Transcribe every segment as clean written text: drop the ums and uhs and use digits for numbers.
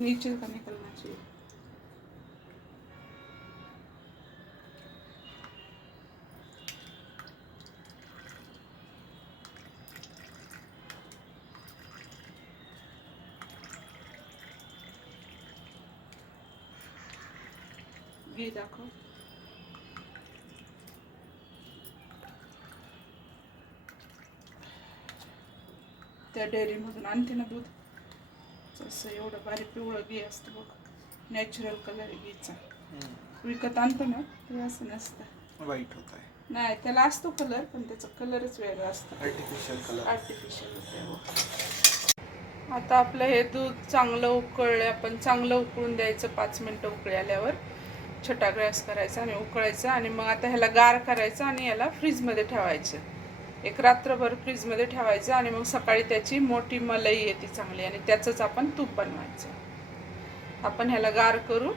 नीचे का निकलना चाहिए। घी दाखव। त्या डेअरीमधून आणते ना दूध, तसं एवढं बारीक पिवळं घी असतं बघ, नॅचरल कलर आहे घीचा. विकत आणतो ना ते असं नसतं, वाईट होत आहे. नाही त्याला असतो कलर, पण त्याचा कलरच वेगळा असतो, आर्टिफिशियल कलर. आर्टिफिशियल होते. आता आपलं हे दूध चांगलं उकळलं, आपण चांगलं उकळून द्यायचं. 5 मिनटं उकळी आल्यावर छोटा गॅस करायचा आणि उकळायचं. आणि मग आता ह्याला गार करायचं आणि याला फ्रीजमध्ये ठेवायचं. एक रात्रभर फ्रीजमध्ये ठेवायचं आणि मग सकाळी त्याची मोठी मलाई येते चांगली, आणि त्याचंच आपण तूप बनवायचं. आपण ह्याला गार करू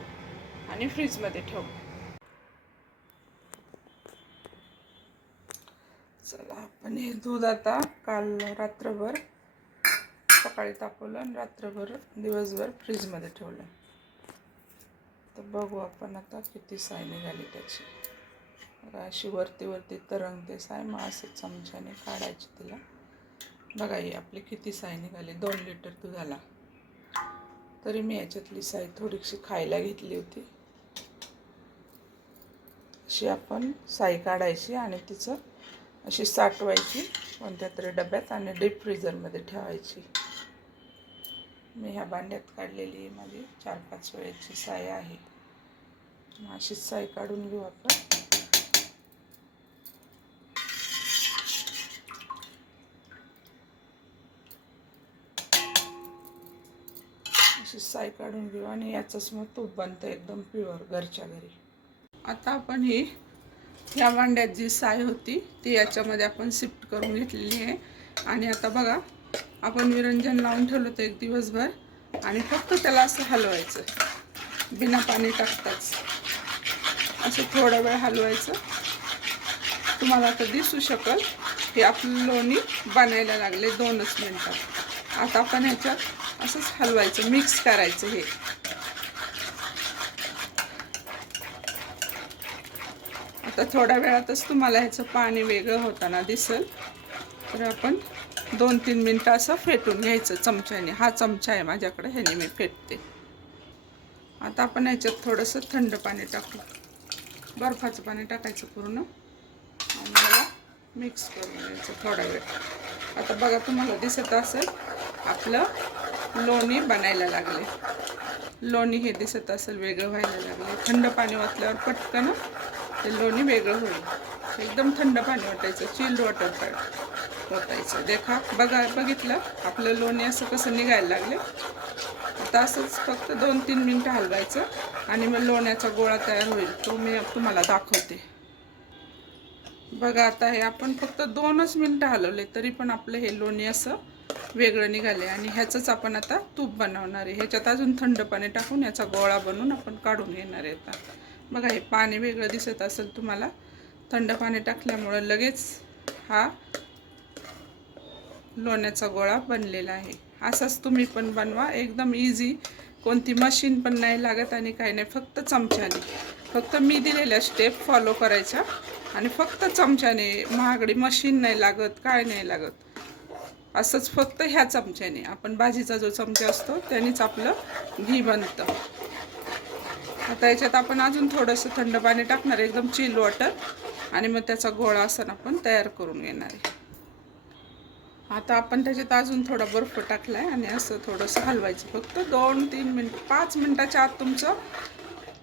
आणि फ्रीजमध्ये ठेवू. चला, आपण हे दूध आता काल रात्रभर सकाळी तापवलं आणि रात्रभर दिवसभर फ्रीजमध्ये ठेवलं. तर बघू आपण आता किती साय निघाली त्याची. अशी वरती वरती तरंगते साय, मग असं चमच्याने काढायची तिला. बघा ही आपली किती साय निघाली 2 लिटर दुधाला. तरी मी याच्यातली साय थोडीशी खायला घेतली होती. अशी आपण साय काढायची आणि तिचं अशी साठवायची कोणत्या तरी डब्यात आणि डीप फ्रीझरमध्ये ठेवायची. मी ह्या भांड्यात काढलेली आहे, माझी 4-5 वेळेची साय आहे. अशीच साय काढून घेऊ आपण. अशी साय काढून घेऊ आणि याचंच मग तूप बनतं एकदम प्युअर घरच्या घरी. आता आपण ही ह्या भांड्यात जी साय होती ती याच्यामध्ये आपण शिफ्ट करून घेतलेली आहे. आणि आता बघा, आपण विरंजन लावून ठेवलं होतं एक दिवसभर, आणि फक्त त्याला असं हलवायचं बिना पाणी टाकताच. असं थोडा वेळ हलवायचं. तुम्हाला आता दिसू शकेल की आपलं लोणी बनायला लागले 2च मिनिटात. आता आपण ह्याच्यात असंच हलवायचं, मिक्स करायचं. हे आता थोड्या वेळातच तुम्हाला ह्याचं पाणी वेगळं होताना दिसेल. तर आपण 2-3 मिनटं असं फेटून घ्यायचं चमच्याने. हा चमचा आहे माझ्याकडे, ह्याने मी फेटते. आता आपण ह्याच्यात थोडंसं थंड पाणी टाकू, बर्फाचं पाणी टाकायचं पूर्ण, आणि मला मिक्स करून घ्यायचं थोडा वेळ. आता बघा, तुम्हाला दिसत असेल आपलं लोणी बनायला लागले. लोणी हे दिसत असेल वेगळं व्हायला लागले. थंड पाणी ओतल्यावर पटकन ते लोणी वेगळं होईल. एकदम थंड पाणी ओतायचं, चिल्ड वॉटर ओतायचं. देखा, बघितलं आपलं लोणी असं कसं निघायला लागले. आता असंच फक्त 2-3 मिनटं हलवायचं आणि मग लोण्याचा गोळा तयार होईल. तो मी तुम्हाला दाखवते. बघा, आता हे आपण फक्त 2च मिनटं हलवले तरी पण आपलं हे लोणी असं वेगळं निघाले. आणि ह्याचंच आपण आता तूप बनवणार आहे. ह्याच्यात अजून थंड पाणी टाकून याचा गोळा बनवून आपण काढून घेणार आहे. आता बघा, हे पाणी वेगळं दिसत असेल तुम्हाला. थंड पाणी टाकल्यामुळं लगेच हा लोण्याचा गोळा बनलेला आहे. असाच तुम्ही पण बनवा, एकदम इझी. कोणती मशीन पण नाही लागत आणि काही नाही, फक्त चमच्याने. फक्त मी दिलेल्या स्टेप फॉलो करायच्या आणि फक्त चमच्याने. महागडी मशीन नाही लागत, काय नाही लागत. असंच फक्त ह्या चमच्याने, आपण भाजीचा जो चमचा असतो त्यानेच आपलं घी बनतं. आता याच्यात आपण अजून थोडंसं थंड पाणी टाकणार, एकदम चिल वॉटर, आणि मग त्याचा गोळा असं आपण तयार करून घेणार आहे. आता आपण त्याच्यात अजून थोडा बर्फ टाकला आहे आणि असं थोडंसं हलवायचं. फक्त 2-3 मिनटं, 5 मिनटाच्या आत तुमचं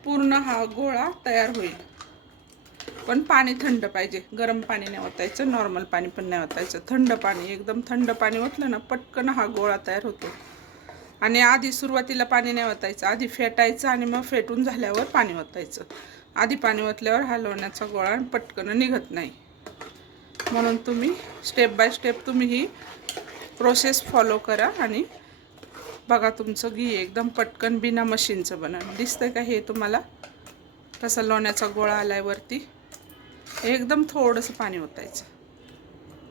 पूर्ण हा गोळा तयार होईल. पण पाणी थंड पाहिजे, गरम पाणी नाही ओतायचं, नॉर्मल पाणी पण नाही ओतायचं. थंड पाणी, एकदम थंड पाणी ओतलं ना पटकन हा गोळा तयार होतो. आणि आधी सुरुवातीला पाणी नाही ओतायचं, आधी फेटायचं आणि मग फेटून झाल्यावर पाणी ओतायचं. आधी पाणी ओतल्यावर हा लोण्याचा गोळा पटकन निघत नाही. म्हणून तुम्ही स्टेप बाय स्टेप तुम्ही ही प्रोसेस फॉलो करा आणि बघा, तुमचं घी एकदम पटकन बिना मशीनचं बनन. दिसतंय का हे तुम्हाला कसा लोण्याचा गोळा आलाय वरती. एकदम थोडंसं पाणी ओतायचं.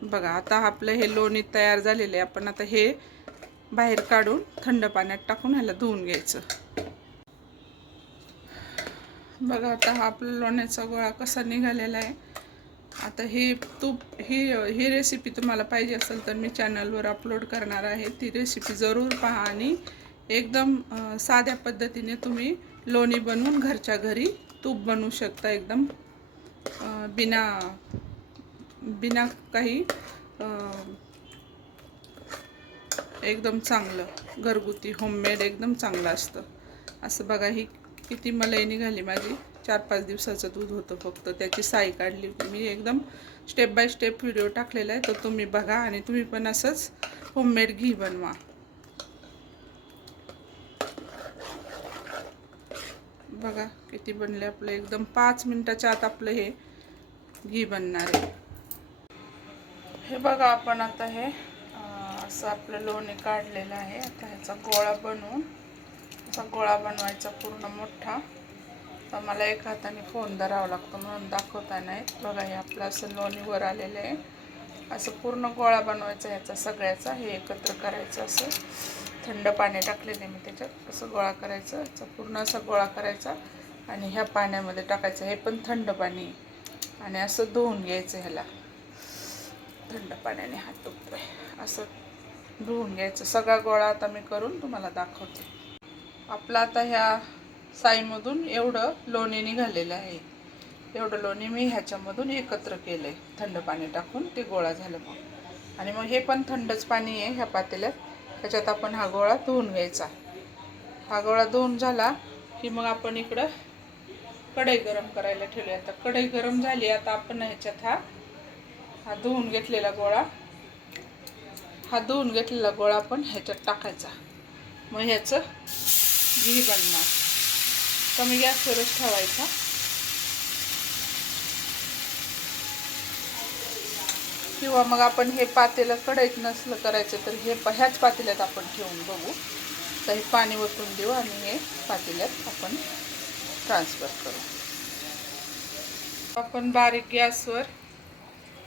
बघा, आता आपलं हे लोणी तयार झालेलं आहे. आपण आता हे बाहेर काढून थंड पाण्यात टाकून ह्याला धुवून घ्यायचं. बघा आता हा आपला लोण्याचा गोळा कसा निघालेला आहे. आता ही ही रेसिपी तुम्हाला पाहिजे असेल तर मी चॅनलवर अपलोड करणार आहे. ती रेसिपी जरूर पहा आणि एकदम साध्या पद्धतीने तुम्ही लोणी बनवून घरच्या घरी तूप बनवू शकता. एकदम बिना काही एकदम चांगलं घरगुती होममेड एकदम चांगलं असतं. असं बघा ही किती मलाई निघाली माझी. 4-5 दिवसाचं दूध होतं फक्त. त्याची साई काढली होती मी. एकदम स्टेप बाय स्टेप व्हिडिओ टाकलेला आहे, तो तुम्ही बघा आणि तुम्ही पण असंच होममेड घी बनवा. बघा किती बनले आपलं. एकदम 5 मिनिटाच्या आत आपलं हे घी बनणार आहे. हे बघा आपण आता हे असं आपलं लोणी काढलेलं आहे. आता ह्याचा गोळा बनवून असा गोळा बनवायचा पूर्ण मोठा. तर मला एक हाताने फोन धरावा लागतो म्हणून दाखवता नाही. बघा हे आपलं असं लोणी वर आलेलं आहे. असं पूर्ण गोळा बनवायचा ह्याचा सगळ्याचा. हे एकत्र करायचं. असं थंड पाणी टाकलेले मी त्याच्यात. असं गोळा करायचं. याचा पूर्ण असा गोळा करायचा आणि ह्या पाण्यामध्ये टाकायचं. हे पण थंड पाणी आणि असं धुवून घ्यायचं. ह्याला थंड पाण्याने हात दुखतोय. असं धुवून घ्यायचं. सगळा गोळा आता मी करून तुम्हाला दाखवते. आपलं आता ह्या साईमधून एवढं लोणी निघालेलं आहे. एवढं लोणी मी ह्याच्यामधून एकत्र केलं आहे थंड पाणी टाकून. ते गोळा झालं मग. आणि मग हे पण थंडच पाणी आहे ह्या पातेल्यात. त्याच्यात आपण हा गोळा धुवून घ्यायचा. हा गोळा धुवून झाला की मग आपण इकडं कढई गरम करायला ठेवली. आता कढई गरम झाली. आता आपण ह्याच्यात हा धुवून घेतलेला गोळा आपण ह्याच्यात टाकायचा. मग ह्याचं घी बनणार. कमी गॅसवरच ठेवायचा. किंवा मग आपण हे पातेलं कढईत नसलं करायचं तर ह्याच पातेल्यात आपण ठेवून बघू. तर हे पाणी ओतून देऊ आणि हे पातेल्यात आपण ट्रान्सफर करू. आपण बारीक गॅसवर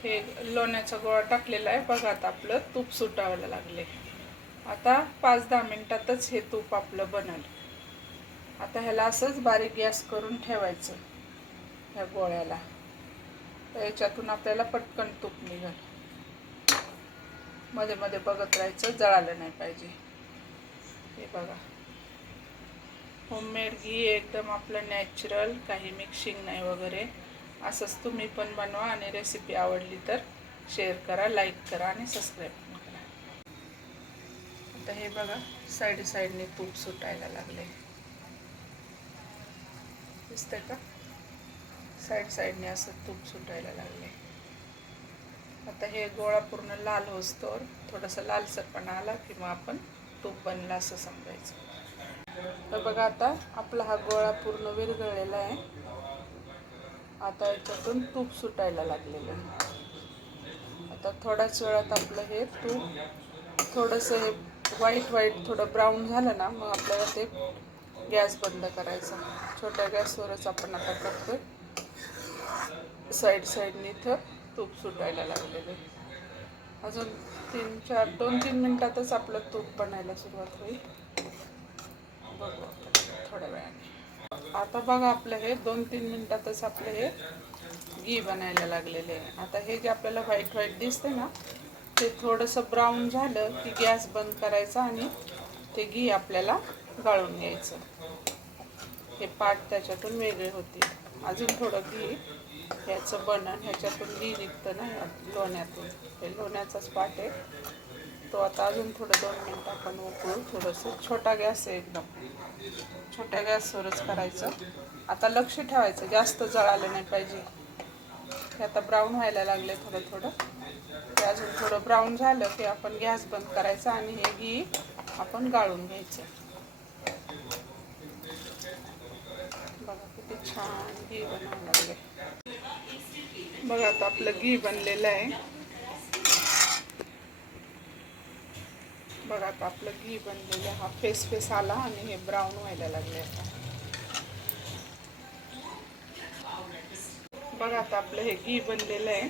हे लोण्याचा गोळा टाकलेला आहे. बघा आता आपलं तूप सुटायला लागले. आता 5-10 मिनिटातच हे तूप आपलं बनल. आता ह्याला असंच बारीक गॅस करून ठेवायचं ह्या गोळ्याला. तर याच्यातून आपल्याला पटकन तूप निघेल. मध्ये मध्ये बघत राहायचं, जळालं नाही पाहिजे. हे बघा होममेड घी एकदम आपलं नॅचरल, काही मिक्सिंग नाही वगैरे. असंच तुम्ही पण बनवा आणि रेसिपी आवडली तर शेअर करा, लाईक करा आणि सबस्क्राईब करा. आता हे बघा साईडने तूप सुटायला लागले. दिसतंय का? साईडने असं तूप सुटायला लागले. आता हे गोळा पूर्ण लाल होस्तोवर थोडंसं लालसरपणा आला की मग आपण तूप बनला असं समजायचं. तर बघा आता आपला हा गोळा पूर्ण विरघळलेला आहे. आता याच्यातून तूप सुटायला लागलेलं आहे. आता थोड्याच वेळात आपलं हे तूप थोडंसं हे व्हाईट थोडं ब्राऊन झालं ना, मग आपल्याला ते गॅस बंद करायचा. छोट्या गॅसवरच आपण आता करतोय. साईडने इथं तूप सुटायला लागलेलं आहे. अजून 2-3 मिनिटातच आपलं तूप बनायला सुरुवात होईल. बघू थोड्या वेळाने. आता बघा आपलं हे 2-3 मिनिटातच आपलं हे घी बनायला लागलेलं आहे. आता हे जे आपल्याला व्हाईट दिसते ना, ते थोडंसं ब्राऊन झालं की गॅस बंद करायचा आणि ते घी आपल्याला गाळून घ्यायचं. हे पाट त्याच्यातून वेगळे होतील. अजून थोडं घी ह्याचं बनन, ह्याच्यातून घी निघतं ना लोण्यातून. हे लोण्याचाच पाट आहे तो. आता अजून थोडं 2 मिनिट आपण उकळू. थोडंसं छोटा गॅस आहे, एकदम छोट्या गॅसवरच करायचं. आता लक्ष ठेवायचं, जास्त जळालं नाही पाहिजे. हे आता ब्राऊन व्हायला लागले थोडं. ते अजून थोडं ब्राऊन झालं की आपण गॅस बंद करायचा आणि हे घी आपण गाळून घ्यायचं. बघा किती छान घी बनायला लागले. बघा आता आपलं घी बनलेलं आहे. बघा आता आपलं घी बनलेलं आहे. हा फेस आला आणि हे ब्राऊन व्हायला लागले. आता बघा आता आपलं हे घी बनलेलं आहे.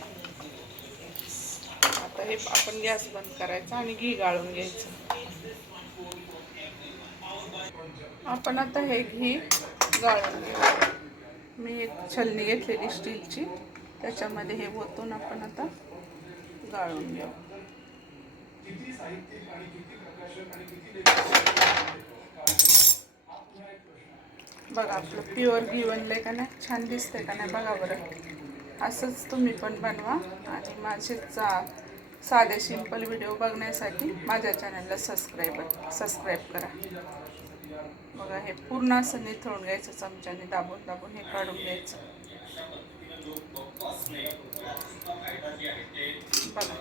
आता हे आपण गॅस बंद करायचा आणि घी गाळून घ्यायचं. आपण आता हे घी गाळून घेऊ. मी एक छलनी घेतलेली स्टीलची, त्याच्यामध्ये हे ओतून आपण आता गाळून घेऊ. बघा आपलं प्युअर घी बनलंय का नाही, छान दिसतंय का नाही बघा बरं. असंच तुम्ही पण बनवा आणि माझे साधे सिंपल व्हिडिओ बघण्यासाठी माझ्या चॅनलला सबस्क्राईब करा. बघा हे पूर्ण असं निथळून घ्यायचं, चमच्याने दाबून दाबून हे काढून घ्यायचं. बघा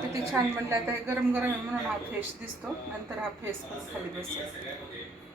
किती छान बनलं. आता हे गरम गरम आहे म्हणून हा फेस दिसतो, नंतर हा फेस पण खाली बसेल.